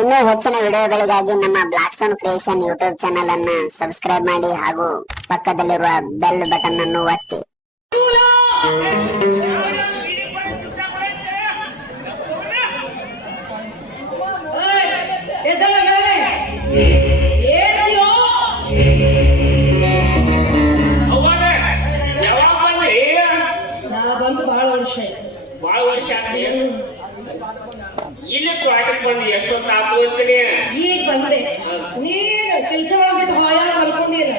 ಇನ್ನೂ ಹೆಚ್ಚಿನ ವಿಡಿಯೋಗಳಿಗಾಗಿ ನಮ್ಮ black stone creation YouTube channel ಅನ್ನ ಸಬ್ಸ್ಕ್ರೈಬ್ ಮಾಡಿ ಹಾಗೂ ಪಕ್ಕದಲ್ಲಿರುವ ಬೆಲ್ ಬಟನ್ ಅನ್ನು ಒತ್ತಿ. ನೀ ಅಂತೀನಿ ಈಗ ಬಂದೆ. ನೀನು ಕೆಲಸ ಒಳಗಿಟ್ಟು ಹಾಯಾಗ ಮಲ್ಕೊಂಡಿಲ್ಲ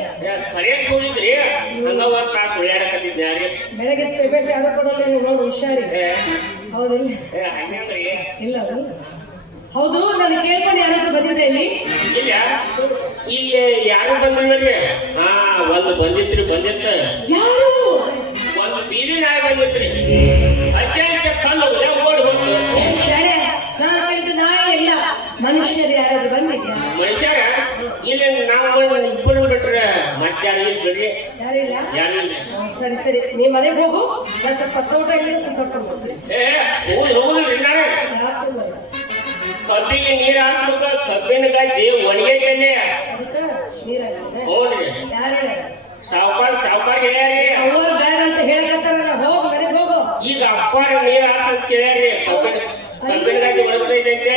ಕರೆಯಕ್ ಹೋಗಿದ್ರಿ? ಹಂಗ ಒಂದ್ ತಾಸು ಓಡಾಡಕತ್ತಿದ್ದೆ ರೀ ಬೆಳಗ್ಗೆ ಯಾರು ಕೊಡಲ್ಲ ನೋಡಿ ಹುಷಾರಿ. ಏ, ಹೌದಿಲ್ಲ. ಏ, ಹಂಗಂದ್ರಿ ಇಲ್ಲ ಹೌದು ನಾನು ಕೇಳ್ಕೊಂಡು ಯಾರಾದ್ರೂ ಬಂದಿದ್ದೇನೆ ಇಲ್ಲ? ಇಲ್ಲಿ. ಯಾರು ಬಂದ್ರಿ ಹಾ ಒಂದು ಬಂದಿತ್ರಿ ಬಂದಿತ್ತ. ಯಾರು? ಒಂದು ಬೀದಿ ನಾಯಿ ಬಂದಿತ್ರಿ. ಮನುಷ್ಯರು ಯಾರಾದ್ರೂ ಬಂದಿದ್ಯಾ? ಮನುಷ್ಯ ಇಲ್ಲಿ ನಾವು ಇಬ್ಬರು ಬಿಟ್ರೆ ಮತ್ತಾರು ಇಲ್ಲ ಬಿಡ್ರಿ. ಯಾರಿಲ್ಲ? ಯಾರು ಇಲ್ಲ. ಹ್ಮ್, ಸರಿ ಸರಿ. ನೀ ಮನೆಗೆ ಹೋಗು. ನಾನು ಸ್ವಲ್ಪ ತೋಟ ಇಲ್ಲ ಹೋಗ್ತೀನಿ ಏ ಹೋಗಿ? ಕಬ್ಬಿಗೆ ನೀರು ಹಾಕ್ಬೇಕು ಕಬ್ಬಿನ ಒಣಗೈತೇನೆ ಸಾವುಕಾರ ಹೇಳ್ಯಾರಿ ಅವ್ರು ಬೇರೆ ಅಂತ ಹೇಳಕತ್ತಾರಲ್ಲ ಹೋಗು ಮನೆಗೆ ಹೋಗು. ಈಗ ಅಪ್ಪಾರ ನೀರ್ ಹಾಸಂತ ಕೇಳ್ಯಾರಿ ಕಬ್ಬಿನ ಕಬ್ಬಿನ ಒಣಗೈತಂತೆ.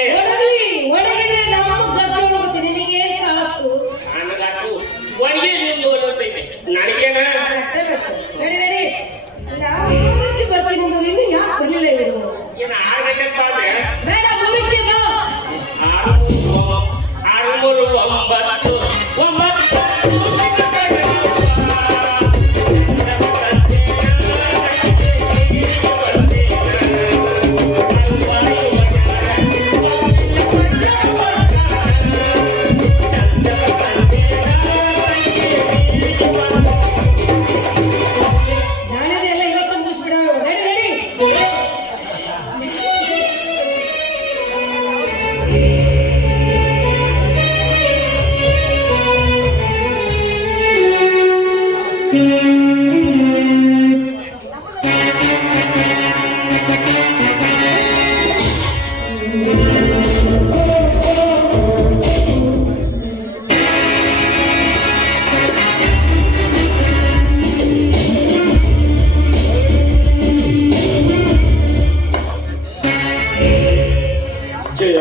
ಜಯ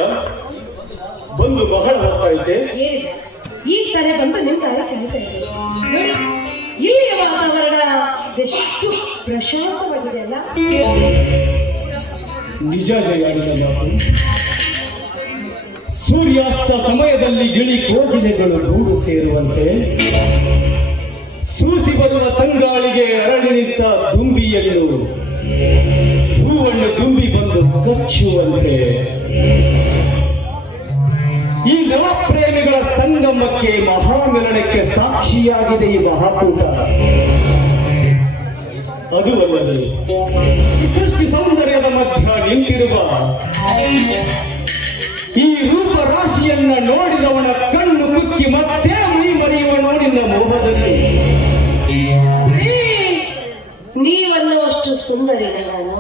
ಬಂದು ಬಹಳ ಹೊತ್ತಾಯ್ತೆ ಇದ್ದೆ. ಈ ತರ ಬಂದು ನಿಂತಾರೆ ಕೆಲಸ ಇದೆ ನೋಡಿ ಇಲ್ಲಿಯ ವಾತಾವರಣ ಎಷ್ಟು ಪ್ರಶಾಂತವಾಗಿದೆ ಅಲ್ಲ? ನಿಜ ಜಯ ಸೂರ್ಯಾಸ್ತ ಸಮಯದಲ್ಲಿ ಗಿಳಿ ಕೋಗಿಲೆಗಳು ಗೂಡು ಸೇರುವಂತೆ ಸೂಸಿ ಬರುವ ತಂಗಾಳಿಗೆ ಅರಳಿ ನಿಂತ ದುಂಬಿಯನ್ನು ಹೂವನ್ನು ತುಂಬಿ ಬಂದು ಕಚ್ಚುವಂತೆ ಈ ನವಪ್ರೇಮಿಗಳ ಸಂಗಮಕ್ಕೆ ಮಹಾಮಿಲನಕ್ಕೆ ಸಾಕ್ಷಿಯಾಗಿದೆ ಈ ಮಹಾಕೂಟ. ಅದು ಅಲ್ಲದೆ ಈ ಸೃಷ್ಟಿ ಸೌಂದರ್ಯದ ಮಧ್ಯ ನಿಂತಿರುವ ಈ ರೂಪ ರಾಶಿಯನ್ನ ನೋಡಿದವನ ಕಣ್ಣು ಕುಕ್ಕಿ ಮತ್ತೆ ಮೈ ಮರೆಯುವ ನೋಡಿನ ಮೋಹದಲ್ಲಿ. ನೀವನ್ನುವಷ್ಟು ಸುಂದರಿನ ನಾನು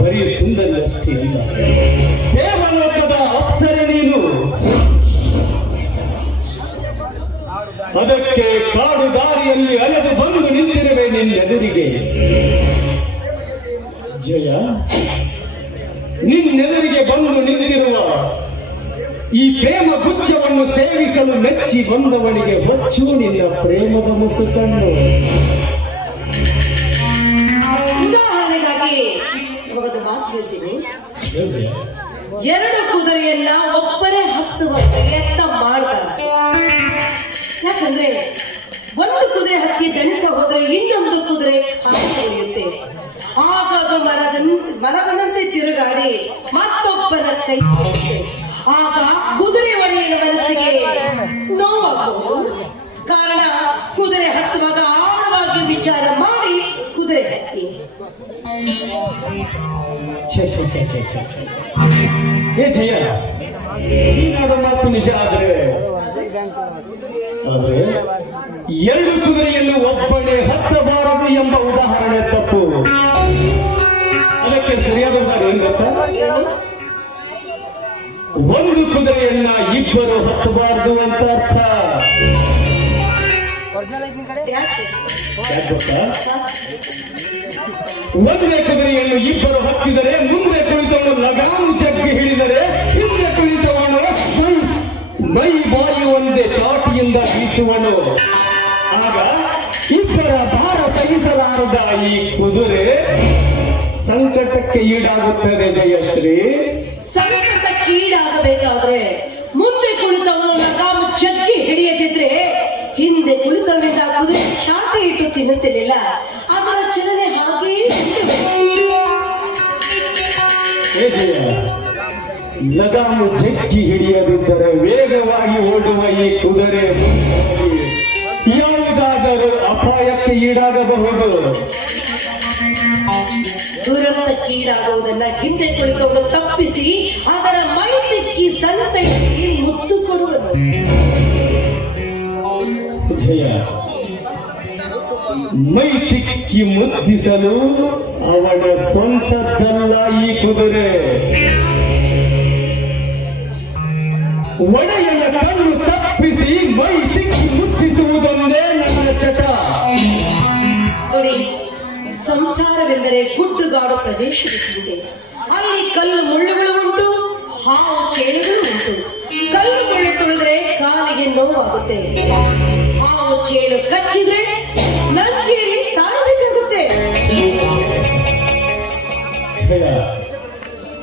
ಬರೀ ಸುಂದರಿ ಅಲ್ಲ ದೇವಲೋಕದ ಅಪ್ಸರೆ ನೀನು. ಅದಕ್ಕೆ ಕಾಡು ದಾರಿಯಲ್ಲಿ ಅಲೆದು ಬಂದು ನಿಂತಿರುವೆ ನಿನ್ನೆದುರಿಗೆ ಜಯ. ನಿನ್ನೆದುರಿಗೆ ಬಂದು ನಿಂತಿರುವ ಈ ಪ್ರೇಮ ಗುಚ್ಛವನ್ನು ಸೇವಿಸಲು ಮೆಚ್ಚಿ ಬಂದವನಿಗೆ ಹೊಚ್ಚು ನಿನ್ನ ಪ್ರೇಮದ ಮುಸುಕನ್ನು. ಉದಾಹರಣೆಗಾಗಿ ಇವಾಗ ಮಾತು ಹೇಳ್ತೀನಿ. ಎರಡು ಕುದುರೆಯನ್ನ ಒಬ್ಬರೇ ಹತ್ತುವ ಪ್ರಯತ್ನ ಮಾಡ್ತಾರೆ. ಯಾಕಂದ್ರೆ ಒಂದು ಕುದುರೆ ಹತ್ತಿ ದಣಿಸ ಹೋದ್ರೆ ಇನ್ನೊಂದು ಕುದುರೆ ಉಳಿಯುತ್ತೆ. ಆಗ ಅದು ಮರದ ಮರವನಂತೆ ತಿರುಗಾಡಿ ಮತ್ತೊಬ್ಬನ ಕೈ ಆಗ ಕುದುರೆ ಒಡೆಯ ಮನಸ್ಸಿಗೆ ನೋವಾಗಬಹುದು ಕಾರಣ ಕುದುರೆ ಹತ್ತುವಾಗ ಆಳವಾಗಿ ವಿಚಾರ ಮಾಡಿ ಕುದುರೆ ಹತ್ತಿ. ಮಾತು ನಿಜ ಎರಡು ಕುದುರೆಯನ್ನು ಒಬ್ಬನೇ ಹತ್ತಬಾರದು ಎಂಬ ಉದಾಹರಣೆ ತಪ್ಪು. ಅದಕ್ಕೆ ಸರಿಯಾದ ಗೊತ್ತಾ? ಒಂದು ಕುದುರೆಯನ್ನ ಇಬ್ಬರು ಹತ್ತಬಾರದು ಅಂತ ಅರ್ಥ. ಒಂದೇ ಕುದುರೆಯನ್ನು ಇಬ್ಬರು ಹತ್ತಿದರೆ ಮುಂದೆ ಕುಳಿತವನು ಲಗಾನು ಜಗ್ಗಿ ಹಿಡಿದರೆ ಹಿಂದೆ ಕುಳಿತವನು ಮೈ- ಬಾಯಿ ಒಂದೇ ಚಾಟಿಯಿಂದ ಬೀಸುವನು ಆಗ ಇಬ್ಬರ ಭಾರ ಸಹಿಸಲಾರದ ಈ ಕುದುರೆ ಸಂಕಟಕ್ಕೆ ಈಡಾಗುತ್ತದೆ ಜಯಶ್ರೀ. ಸಂಕಟಕ್ಕೆ ಈಡಾಗಬೇಕಾದ್ರೆ ಮುಂದೆ ಕುಳಿತವನು ಲಗಾಮು ಜಗ್ಗಿ ಹಿಡಿಯದಿದ್ರೆ ಹಿಂದೆ ಕುಳಿತವನಿಂದ ಕುದುರೆ ಚಾಟಿ ಇಟ್ಟು ತಿನ್ನುತ್ತಿರಲಿಲ್ಲ. ಅದರ ಚಲನೆ ಹಾಗೆಯೇ ನಿಂತು ಹೇ ಜಯ ಲಗಾಮು ಜಗ್ಗಿ ಹಿಡಿಯದಿದ್ದರೆ ವೇಗವಾಗಿ ಓಡುವ ಈ ಕುದುರೆ ಯಾವುದಾದರೂ ಅಪಾಯಕ್ಕೆ ಈಡಾಗಬಹುದು? ದುರಂತಕ್ಕೀಡಾಗುವುದನ್ನ ಹಿಂದೆ ಕುಳಿತವರು ತಪ್ಪಿಸಿ ಅದರ ಮೈ ತಿಕ್ಕಿ ಸಂತೈಸಿ ಮೈ ತಿಕ್ಕಿ ಮುದ್ದಿಸಲು ಅವನ ಸ್ವಂತದ್ದಲ್ಲ ಈ ಕುದುರೆ. ಒಡೆಯನ ಕಣ್ಣು ತಪ್ಪಿಸಿ ಮೈ ತಿಕ್ಕಿ ಮುಟ್ಟಿಸುವುದೊಂದೇ ನನ್ನ ಚಟ. ಸಂಸಾರವೆಂದರೆ ಗುಡ್ಡುಗಾಡು ಪ್ರದೇಶವಿದೆ ಅಲ್ಲಿ ಕಲ್ಲು ಮುಳ್ಳುಗಳು ಉಂಟು, ಹಾವು ಚೇಳುಗಳು ಉಂಟು. ಕಲ್ಲು ಮುಳ್ಳು ತುಳಿದ್ರೆ ಕಾಲಿಗೆ ನೋವಾಗುತ್ತೆ. ಹಾವು ಚೇಳು ಕಚ್ಚಿದ್ರೆ ಜಯ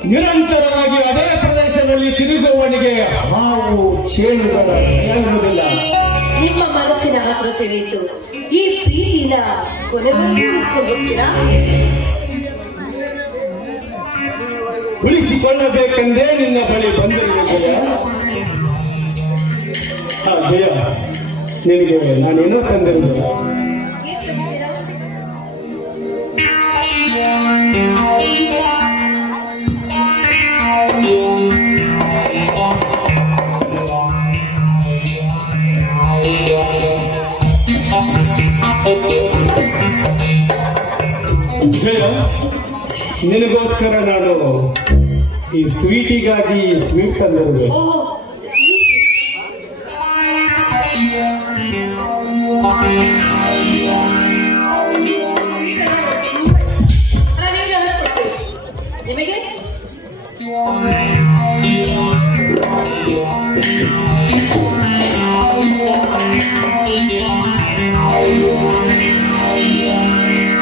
ನಿರಂತರವಾಗಿ ಅದೇ ಪ್ರದೇಶದಲ್ಲಿ ತಿರುಗುವವನಿಗೆ ಹಾವು ಚೇಳುಗಳ ಭಯವಿರುವುದಿಲ್ಲ ನಿಮ್ಮ ಮನಸ್ಸಿನ ಹತ್ರ ತಿಳಿಯಿತು. ಈ ಪ್ರೀತಿಯ ಕೊನೆಗೊಳಿಸ್ಕೊಂಡು ಹೋಗ್ತೀರಾ ಉಳಿಸಿಕೊಳ್ಳಬೇಕೆಂದೇ ನಿನ್ನ ಬಳಿ ಬಂದಿರುವುದಿಲ್ಲ ಜಯ. ನಿನಗೆ ನಾನೇನೋ ತಂದಿರುವೆ ಜಯ ನಿನಗೋಸ್ಕರ ನಾನು ಈ ಸ್ವೀಟಿಗಾಗಿ ಸ್ವೀಟ್ ತಂದಿರುವೆ ನಿಮಗೆ?